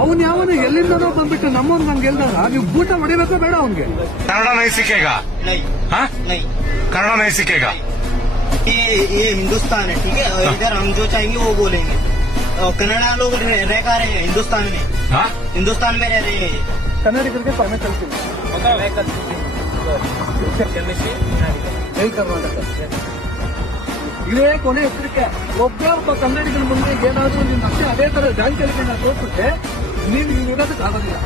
ಅವನ್ ಯಾವನ ಎಲ್ಲಿಂದನೋ ಬಂದ್ಬಿಟ್ಟು ನಮ್ಮವ್ನ ನಂಗೆ ಗೆಲ್ದಾಗ ನೀವು ಊಟ ಹೊಡಿಬೇಕೋ ಬೇಡ ಅವನ್ಗೆ? कन्नड़ नहीं सीखेगा? नहीं हाँ? नहीं, कन्नड़ नहीं सीखेगा? ये हिंदुस्तान है, ठीक है। इधर हम जो चाहेंगे वो बोलेंगे। और कन्नड़ा लोग रह का रहे हैं हिंदुस्तान में, हाँ? हिंदुस्तान में रह रहे हैं। ಕನ್ನಡಿಗರಿಗೆ ಪರಮೆ ಕಲ್ತೀನಿ ಕರ್ನಾಟಕ ಇದೇ ಕೊನೆ ಹೆಸರಿಕೆ. ಒಬ್ಬ ಕನ್ನಡಿಗರ ಮುಂದೆ ಏನಾದ್ರೂ ನಿಮ್ ಮತ್ತೆ ಅದೇ ತರ ಜಾಂಚಲಿಕೆ ತೋರಿಸುತ್ತೆ, ನೀವು ಇರೋದಕ್ಕೆ ಆಗೋದಿಲ್ಲ.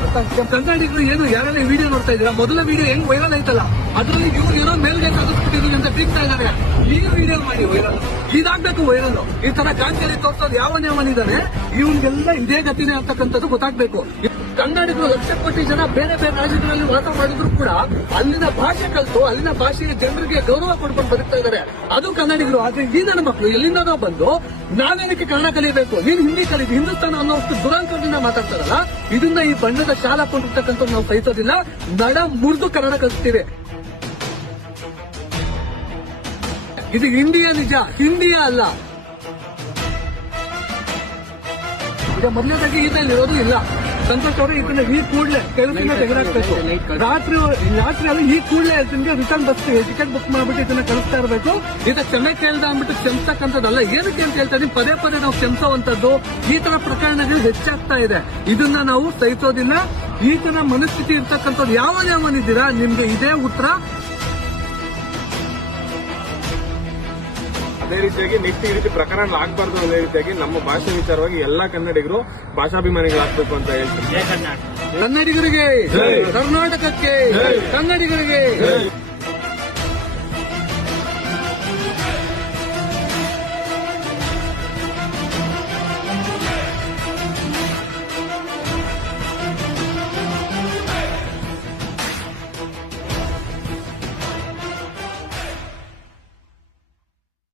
ಕನ್ನಡಿಗರು ಏನು ಯಾರೆಲ್ಲ ವಿಡಿಯೋ ನೋಡ್ತಾ ಇದ್ದೀರಾ, ಮೊದಲ ವಿಡಿಯೋ ಹೆಂಗ್ ವೈರಲ್ ಆಯ್ತಲ್ಲ, ಅದ್ರಲ್ಲಿ ಇವ್ರು ಏನೋ ಮೇಲ್ಗೆ ತಗಸ್ಬಿಟ್ಟಿದೀನಿ ಅಂತ ಬೀಗ್ತಾ ಇದ್ದಾರೆ. ಈಗ ವಿಡಿಯೋ ಮಾಡಿ ವೈರಲ್, ಇದಾಗ್ಬೇಕು ವೈರಲ್. ಈ ತರ ಜಾಂಚಲಿ ತೋರ್ಸೋದು ಯಾವನಿದ್ದಾನೆ ಇವನ್ಗೆಲ್ಲ ಇದೇ ಗತಿನೇ ಅಂತಕ್ಕಂಥದ್ದು ಗೊತ್ತಾಗ್ಬೇಕು. ಕನ್ನಡಿಗರು ಲಕ್ಷಕೋಟಿ ಜನ ಬೇರೆ ಬೇರೆ ರಾಜ್ಯಗಳಲ್ಲಿ ವಾಸ ಮಾಡಿದ್ರು ಕೂಡ ಅಲ್ಲಿನ ಭಾಷೆ ಕಲಿತು ಅಲ್ಲಿನ ಭಾಷೆಯ ಜನರಿಗೆ ಗೌರವ ಕೊಡ್ಕೊಂಡು ಬದುಕ್ತಾ ಇದ್ದಾರೆ. ಅದು ಕನ್ನಡಿಗರು. ಆದ್ರೆ ಈ ನನ್ನ ಮಕ್ಕಳು ಎಲ್ಲಿಂದನೋ ಬಂದು ನಾವೇನಕ್ಕೆ ಕನ್ನಡ ಕಲಿಯಬೇಕು, ನೀನು ಹಿಂದಿ ಕಲಿತು ಹಿಂದೂಸ್ತಾನ ಅನ್ನೋಷ್ಟು ದುರಂಕದಿಂದ ಮಾತಾಡ್ತಾರಲ್ಲ, ಇದನ್ನ ಈ ಬಣ್ಣದ ಶಾಲಾ ಕೊಂಡಿರ್ತಕ್ಕಂಥ ನಾವು ಸಹಿಸೋದಿಲ್ಲ. ನಡ ಮುರಿದು ಕನ್ನಡ ಕಲಿಸ್ತೀವಿ. ಇದು ಇಂಡಿಯಾ ನಿಜ, ಇಂಡಿಯಾ ಅಲ್ಲ. ಈಗ ಮೊದಲನೇದಾಗಿ ಇದಲ್ಲಿರೋದು ಇಲ್ಲ. ಸಂತೋಷ್ ಅವರು ಇದನ್ನ ಈ ಕೂಡಲೇ ಕೆಲಸದಿಂದ ತೆಗೆದಾಕ್ಬೇಕು. ರಾತ್ರಿ ಅಲ್ಲಿ ಈ ಕೂಡಲೇ ನಿಮ್ಗೆ ರಿಟರ್ನ್ ಬಸ್ ಟಿಕೆಟ್ ಬುಕ್ ಮಾಡ್ಬಿಟ್ಟು ಇದನ್ನ ಕಳಿಸ್ತಾ ಇರಬೇಕು. ಇದಕ್ಕೆ ಕ್ಷಮೆ ಕೇಳ್ದ ಅಂದ್ಬಿಟ್ಟು ಕ್ಷಮಿಸ್ತಕ್ಕಂಥದ್ದಲ್ಲ. ಏನಕ್ಕೆ ಅಂತ ಹೇಳ್ತಾ ಇದೀನಿ, ಪದೇ ಪದೇ ನಾವು ಕ್ಷಮಿಸುವಂತದ್ದು ಈ ತರ ಪ್ರಕರಣಗಳು ಹೆಚ್ಚಾಗ್ತಾ ಇದೆ. ಇದನ್ನ ನಾವು ಸಹಿಸೋದಿಲ್ಲ. ಈ ತರ ಮನಸ್ಥಿತಿ ಇರ್ತಕ್ಕಂಥದ್ದು ಯಾವನಿದ್ದೀರಾ ನಿಮ್ಗೆ ಇದೇ ಉತ್ತರ. ಅದೇ ರೀತಿಯಾಗಿ ನೆಕ್ಸ್ಟ್ ಈ ರೀತಿ ಪ್ರಕರಣ ಆಗ್ಬಾರ್ದು ಅನ್ನೋ ರೀತಿಯಾಗಿ ನಮ್ಮ ಭಾಷೆ ವಿಚಾರವಾಗಿ ಎಲ್ಲಾ ಕನ್ನಡಿಗರು ಭಾಷಾಭಿಮಾನಿಗಳಾಗಬೇಕು ಅಂತ ಹೇಳ್ತೀನಿ. ಕನ್ನಡಿಗರಿಗೆ, ಕರ್ನಾಟಕಕ್ಕೆ, ಕನ್ನಡಿಗರಿಗೆ